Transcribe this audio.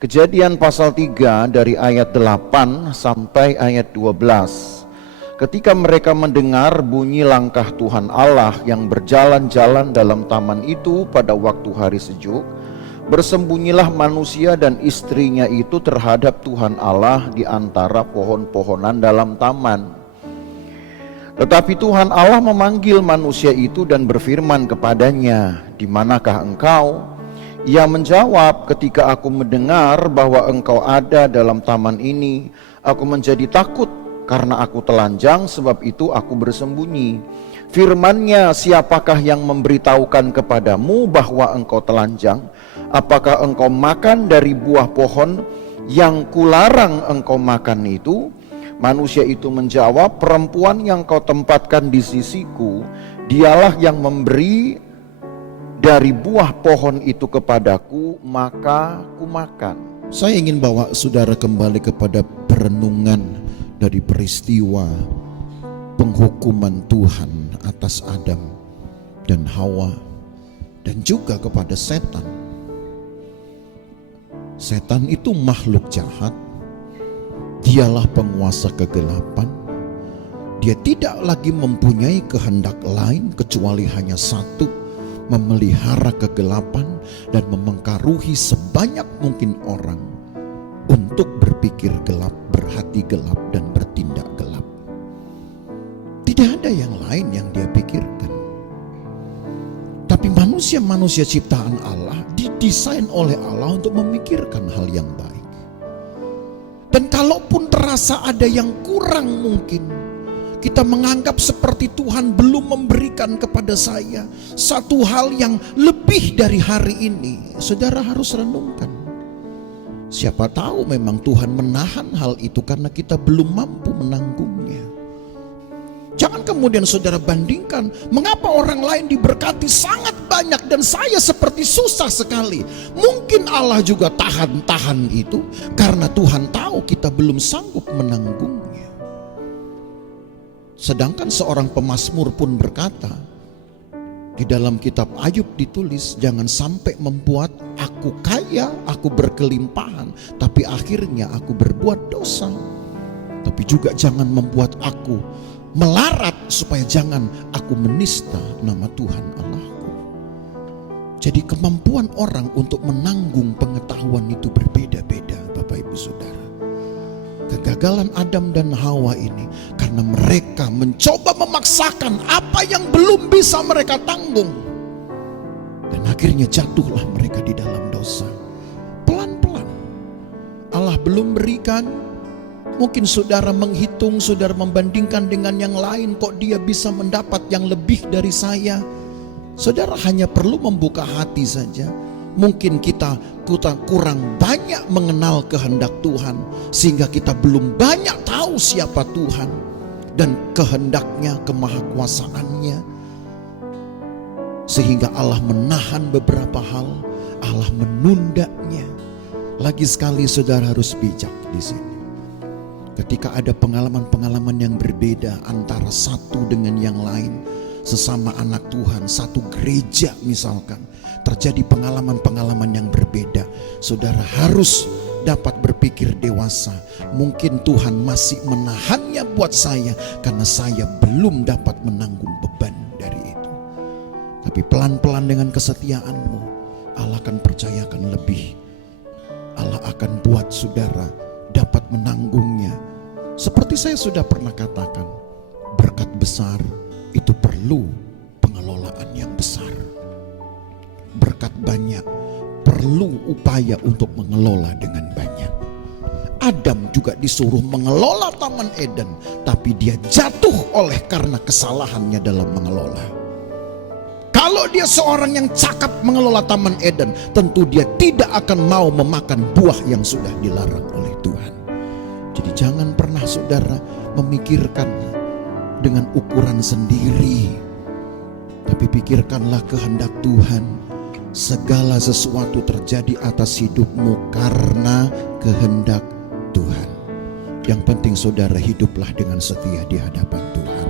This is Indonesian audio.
Kejadian pasal 3 dari ayat 8 sampai ayat 12. Ketika mereka mendengar bunyi langkah Tuhan Allah yang berjalan-jalan dalam taman itu pada waktu hari sejuk, bersembunyilah manusia dan istrinya itu terhadap Tuhan Allah di antara pohon-pohonan dalam taman. Tetapi Tuhan Allah memanggil manusia itu dan berfirman kepadanya, "Di manakah engkau?" Ia menjawab, "Ketika aku mendengar bahwa engkau ada dalam taman ini, aku menjadi takut karena aku telanjang, sebab itu aku bersembunyi." Firman-Nya, "Siapakah yang memberitahukan kepadamu bahwa engkau telanjang? Apakah engkau makan dari buah pohon yang kularang engkau makan itu?" Manusia itu menjawab, "Perempuan yang kau tempatkan di sisiku, dialah yang memberi dari buah pohon itu kepadaku, maka kumakan." Saya ingin bawa saudara kembali kepada perenungan dari peristiwa penghukuman Tuhan atas Adam dan Hawa, dan juga kepada setan. Setan itu makhluk jahat, dialah penguasa kegelapan. Dia tidak lagi mempunyai kehendak lain kecuali hanya satu, memelihara kegelapan dan memengkaruhi sebanyak mungkin orang untuk berpikir gelap, berhati gelap, dan bertindak gelap. Tidak ada yang lain yang dia pikirkan. Tapi manusia-manusia ciptaan Allah didesain oleh Allah untuk memikirkan hal yang baik. Dan kalaupun terasa ada yang kurang, mungkin kita menganggap seperti Tuhan belum memberikan kepada saya satu hal yang lebih dari hari ini. Saudara harus renungkan. Siapa tahu memang Tuhan menahan hal itu karena kita belum mampu menanggungnya. Jangan kemudian saudara bandingkan, mengapa orang lain diberkati sangat banyak dan saya seperti susah sekali. Mungkin Allah juga tahan-tahan itu karena Tuhan tahu kita belum sanggup menanggungnya. Sedangkan seorang pemazmur pun berkata, di dalam kitab Ayub ditulis, "Jangan sampai membuat aku kaya, aku berkelimpahan, tapi akhirnya aku berbuat dosa. Tapi juga jangan membuat aku melarat, supaya jangan aku menista nama Tuhan Allahku." Jadi kemampuan orang untuk menanggung pengetahuan itu berbeda-beda, Bapak Ibu Saudara. Kegagalan Adam dan Hawa ini karena mereka mencoba memaksakan apa yang belum bisa mereka tanggung. Dan akhirnya jatuhlah mereka di dalam dosa. Pelan-pelan Allah belum berikan. Mungkin saudara menghitung, saudara membandingkan dengan yang lain, kok dia bisa mendapat yang lebih dari saya. Saudara hanya perlu membuka hati saja. Mungkin kita kurang banyak mengenal kehendak Tuhan, sehingga kita belum banyak tahu siapa Tuhan dan kehendaknya, kemahakuasaannya, sehingga Allah menahan beberapa hal, Allah menundanya. Lagi sekali saudara harus bijak di sini. Ketika ada pengalaman-pengalaman yang berbeda antara satu dengan yang lain, sesama anak Tuhan, satu gereja misalkan, terjadi pengalaman-pengalaman yang berbeda, saudara harus dapat berpikir dewasa. Mungkin Tuhan masih menahannya buat saya karena saya belum dapat menanggung beban dari itu. Tapi pelan-pelan dengan kesetiaanmu, Allah akan percayakan lebih. Allah akan buat saudara dapat menanggungnya. Seperti saya sudah pernah katakan, berkat besar itu perlu pengelolaan yang besar. Berkat banyak perlu upaya untuk mengelola dengan banyak. Adam juga disuruh mengelola Taman Eden, tapi dia jatuh oleh karena kesalahannya dalam mengelola. Kalau dia seorang yang cakap mengelola Taman Eden, tentu dia tidak akan mau memakan buah yang sudah dilarang oleh Tuhan. Jadi jangan pernah saudara memikirkan dengan ukuran sendiri, tapi pikirkanlah kehendak Tuhan. Segala sesuatu terjadi atas hidupmu karena kehendak Tuhan. Yang penting saudara hiduplah dengan setia di hadapan Tuhan.